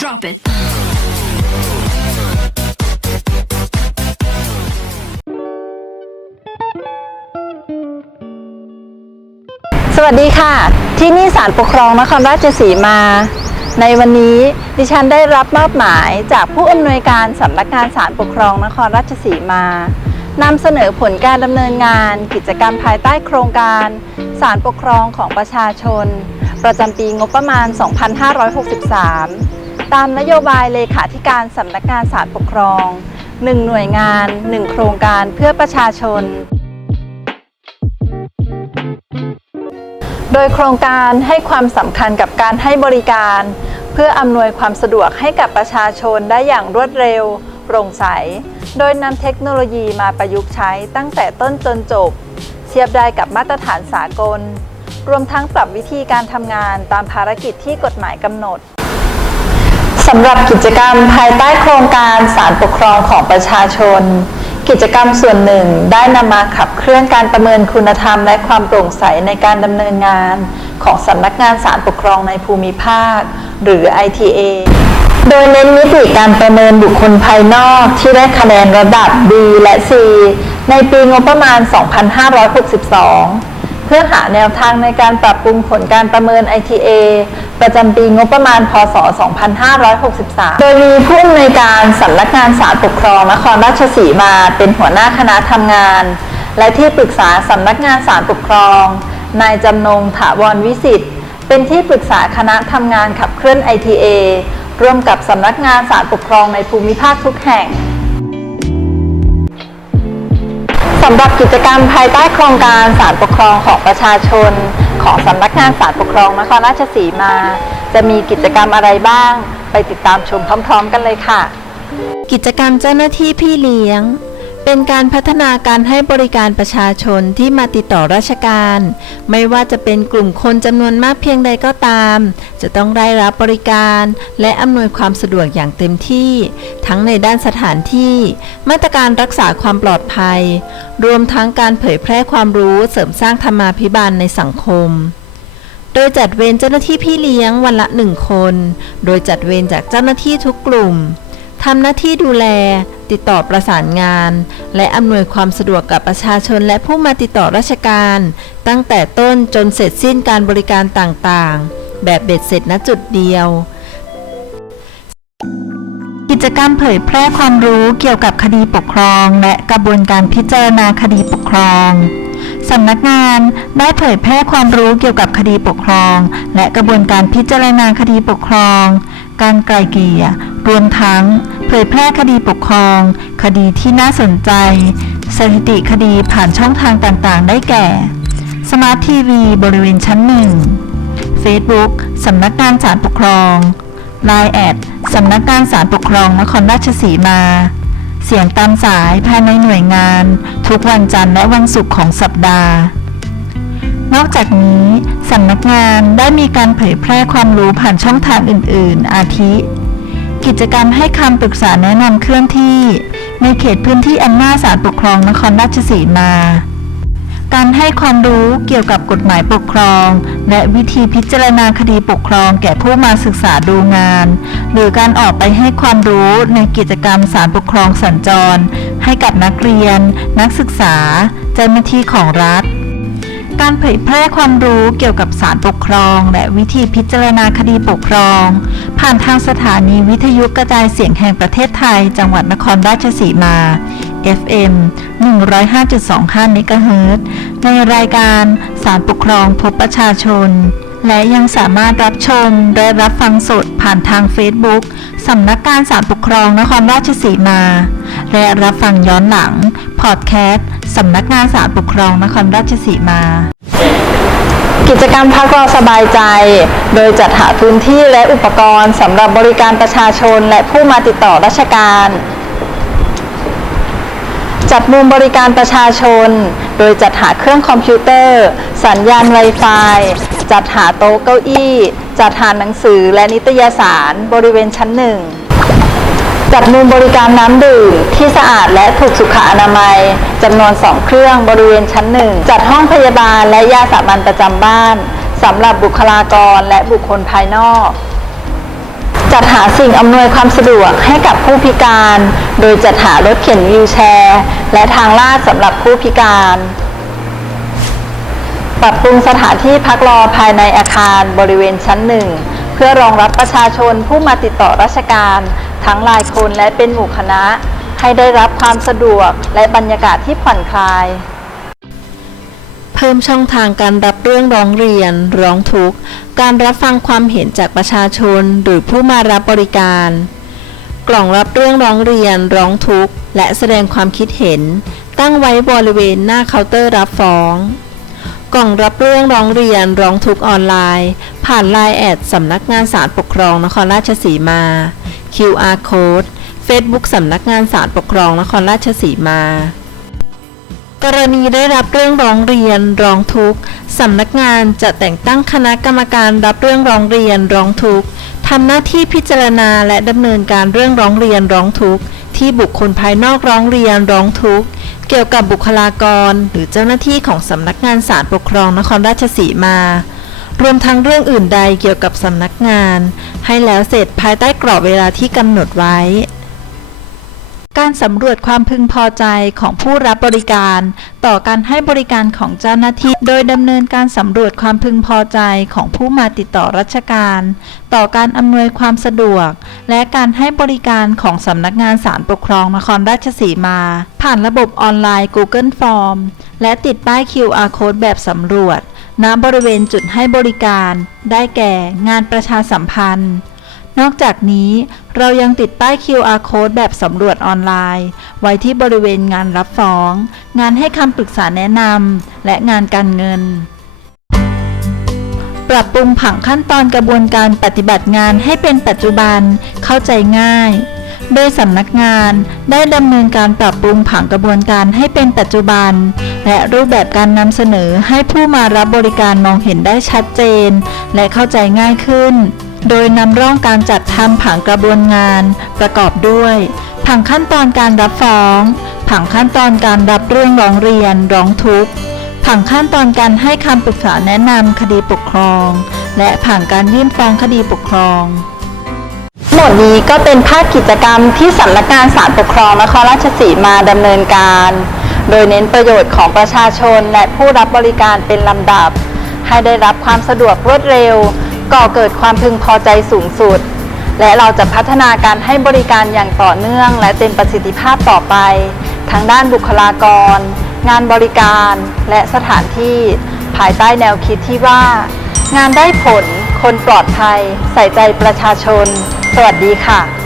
Drop it. สวัสดีค่ะ ที่นี่ศาลปกครองนครราชสีมา ในวันนี้ดิฉันได้รับมอบหมายจากผู้อำนวยการสำนักงานศาลปกครองนครราชสีมานำเสนอผลการดำเนินงาน กิจกรรมภายใต้โครงการศาลปกครองของประชาชน ประจำปีงบประมาณ 2563 ตามนโยบายเลขาธิการสำนักงานศาลปกครอง 1 หน่วยงาน 1 โครงการเพื่อประชาชน โดยโครงการให้ความสำคัญกับการให้บริการ เพื่ออำนวยความสะดวกให้กับประชาชนได้อย่างรวดเร็วโปร่งใส โดยนำเทคโนโลยีมาประยุกต์ใช้ตั้งแต่ต้นจนจบ เทียบได้กับมาตรฐานสากล รวมทั้งปรับวิธีการทำงานตามภารกิจที่กฎหมายกำหนด สำหรับกิจกรรมภายใต้โครงการศาลปกครองของประชาชน กิจกรรมส่วนหนึ่งได้นำมาขับเคลื่อนการประเมินคุณธรรม และความโปร่งใสในการดำเนินงาน ของสำนักงานศาลปกครองในภูมิภาค หรือ ITA โดยเน้นมิติการประเมินบุคคลภายนอกที่ได้คะแนนระดับ B และ C ในปีงบประมาณ 2562 พื่อหาแนวทางในการปรับปรุงผลการประเมิน ITA ประจำปีงบประมาณ พศ 2563 โดยมีผู้อำนวยการสำนักงานศาลปกครองนครราชสีมาเป็นหัวหน้าคณะทำงาน และที่ปรึกษาสำนักงานศาลปกครอง นายจำนงถาวรวิสิทธิ์เป็นที่ปรึกษาคณะทำงานขับเคลื่อน ITA ร่วมกับสำนักงานศาลปกครองในภูมิภาคทุกแห่ง สำหรับกิจกรรมภายใต้โครงการสารปกครองของประชาชน ของสำนักงานสารปกครองนครราชสีมา จะมีกิจกรรมอะไรบ้าง ไปติดตามชมพร้อม ๆ กันเลยค่ะ กิจกรรมเจ้าหน้าที่พี่เลี้ยง เป็นการพัฒนาการให้บริการประชาชนที่มาติดต่อราชการ ไม่ว่าจะเป็นกลุ่มคนจำนวนมากเพียงใดก็ตาม จะต้องได้รับบริการ และอำนวยความสะดวกอย่างเต็มที่ ทั้งในด้านสถานที่ มาตรการรักษาความปลอดภัย รวมทั้งการเผยแพร่ความรู้เสริมสร้างธรรมาภิบาลในสังคมโดยจัดเวรเจ้าหน้าที่พี่เลี้ยงวันละหนึ่งคน โดยจัดเวรจากเจ้าหน้าที่ทุกกลุ่ม ทำหน้าที่ดูแล ติดต่อประสานงาน และอำนวยความสะดวกกับประชาชนและผู้มาติดต่อราชการ ตั้งแต่ต้นจนเสร็จสิ้นการบริการต่างๆ แบบเบ็ดเสร็จณจุดเดียว กิจกรรมเผยแพร่ความรู้เกี่ยวกับคดีปกครอง และกระบวนการพิจารณาคดีปกครองสำนักงานได้เผยแพร่ความรู้เกี่ยวกับคดีปกครอง และกระบวนการพิจารณาคดีปกครอง การไกลเกลี่ย รวมทั้งเผยแพร่คดีปกครอง คดีที่น่าสนใจ สถิติคดีผ่านช่องทางต่างๆ ได้แก่ สมาร์ททีวีบริเวณชั้นหนึ่ง Facebook สำนักงานศาลปกครอง Line แอดสำนักงานศาลปกครองนครราชสีมา เสียงตามสายภายในหน่วยงาน ทุกวันจันทร์และวันศุกร์ของสัปดาห์ นอกจากนี้สำนักงานได้มีการเผยแพร่ความรู้ผ่านช่องทางอื่น ๆ อาทิ กิจกรรมให้คำปรึกษาแนะนำเคลื่อนที่ ในเขตพื้นที่อำนาจศาลปกครองนครราชสีมา การให้ความรู้เกี่ยวกับกฎหมายปกครอง และวิธีพิจารณาคดีปกครองแก่ผู้มาศึกษาดูงาน หรือการออกไปให้ความรู้ในกิจกรรมสารปกครองสัญจร ให้กับนักเรียน นักศึกษา เจ้าหน้าที่ของรัฐ การเผยแพร่ความรู้เกี่ยวกับสารปกครอง และวิธีพิจารณาคดีปกครอง ผ่านทางสถานีวิทยุกระจายเสียงแห่งประเทศไทย จังหวัดนครราชสีมา FM 105.25เมกะเฮิรตในรายการสารปกครองพบประชาชน และยังสามารถรับชมและรับฟังสดผ่านทาง Facebook สำนักการสารปกครองนครราชสีมา และรับฟังย้อนหลัง พอดแคสต์สำนักงานสารปกครองนครราชสีมา กิจกรรมพักรอสบายใจ โดยจัดหาพื้นที่และอุปกรณ์สำหรับบริการประชาชนและผู้มาติดต่อราชการ จัดมุมบริการประชาชน โดยจัดหาเครื่องคอมพิวเตอร์ สัญญาณ Wi-Fi จัดหาโต๊ะเก้าอี้ จัดหาหนังสือและนิตยสารบริเวณชั้นหนึ่ง จัดมุมบริการน้ำดื่มที่สะอาดและถูกสุขอนามัยจำนวน2เครื่องบริเวณชั้นหนึ่งจัดห้องพยาบาลและยาสามัญประจำบ้านสำหรับบุคลากรและบุคคลภายนอก จัดหาสิ่งอำนวยความสะดวกให้กับผู้พิการ โดยจัดหารถเข็นวีลแชร์ และทางลาดสำหรับผู้พิการปรับปรุงสถานที่พักรอภายในอาคารบริเวณชั้นหนึ่ง เพื่อรองรับประชาชนผู้มาติดต่อราชการ ทั้งรายคนและเป็นหมู่คณะ ให้ได้รับความสะดวกและบรรยากาศที่ผ่อนคลาย เพิ่มช่องทางการรับเรื่องร้องเรียน ร้องทุกข์ การรับฟังความเห็นจากประชาชน หรือผู้มารับบริการ กล่องรับเรื่องร้องเรียน ร้องทุกข์ และแสดงความคิดเห็น ตั้งไว้บริเวณหน้าเคาน์เตอร์รับฟ้อง กล่องรับเรื่องร้องเรียนร้องทุกข์ออนไลน์ ผ่านไลน์แอดสำนักงานศาลปกครองนครราชสีมา QR Code Facebook สำนักงานศาลปกครองนครราชสีมา กรณีได้รับเรื่องร้องเรียนร้องทุกข์สำนักงานจะแต่งตั้งคณะกรรมการรับเรื่องร้องเรียนร้องทุกข์ทำหน้าที่พิจารณาและดำเนินการเรื่องร้องเรียนร้องทุกข์ ที่บุคคลภายนอกร้องเรียนร้องทุกข์ เกี่ยวกับบุคลากร หรือเจ้าหน้าที่ของสำนักงานศาลปกครองนครราชสีมารวมทั้งเรื่องอื่นใดเกี่ยวกับสำนักงาน ให้แล้วเสร็จภายใต้กรอบเวลาที่กำหนดไว้ การสำรวจความพึงพอใจของผู้รับบริการ ต่อการให้บริการของเจ้าหน้าที่ โดยดำเนินการสำรวจความพึงพอใจของผู้มาติดต่อราชการ ต่อการอำนวยความสะดวก และการให้บริการของสำนักงานศาลปกครองนครราชสีมา ผ่านระบบออนไลน์ Google Form และติดป้าย QR Code แบบสำรวจ ณบริเวณจุดให้บริการ ได้แก่ งานประชาสัมพันธ์ นอกจากนี้เรายังติดป้าย QR Code แบบสำรวจออนไลน์ ไว้ที่บริเวณงานรับฟ้อง งานให้คำปรึกษาแนะนำและงานการเงิน ปรับปรุงผังขั้นตอนกระบวนการปฏิบัติงานให้เป็นปัจจุบันเข้าใจง่าย โดยสำนักงานได้ดำเนินการปรับปรุงผังกระบวนการให้เป็นปัจจุบัน และรูปแบบการนำเสนอให้ผู้มารับบริการมองเห็นได้ชัดเจน และเข้าใจง่ายขึ้น โดยนำร่องการจัดทำผังกระบวนงานประกอบด้วย ผังขั้นตอนการรับฟ้อง ผังขั้นตอนการรับเรื่องร้องเรียนร้องทุกข์ ผังขั้นตอนการให้คำปรึกษาแนะนำคดีปกครอง และผังการยื่นฟ้องคดีปกครองทั้งหมดนี้ก็เป็นภาคกิจกรรมที่สำนักงานศาลปกครองนครราชสีมาดำเนินการ โดยเน้นประโยชน์ของประชาชนและผู้รับบริการเป็นลำดับ ให้ได้รับความสะดวกรวดเร็ว ก่อเกิดความพึงพอใจสูงสุด และเราจะพัฒนาการให้บริการอย่างต่อเนื่อง และเต็มประสิทธิภาพต่อไป ทั้งด้านบุคลากร งานบริการและสถานที่ ภายใต้แนวคิดที่ว่า งานได้ผล คนปลอดภัย ใส่ใจประชาชน สวัสดีค่ะ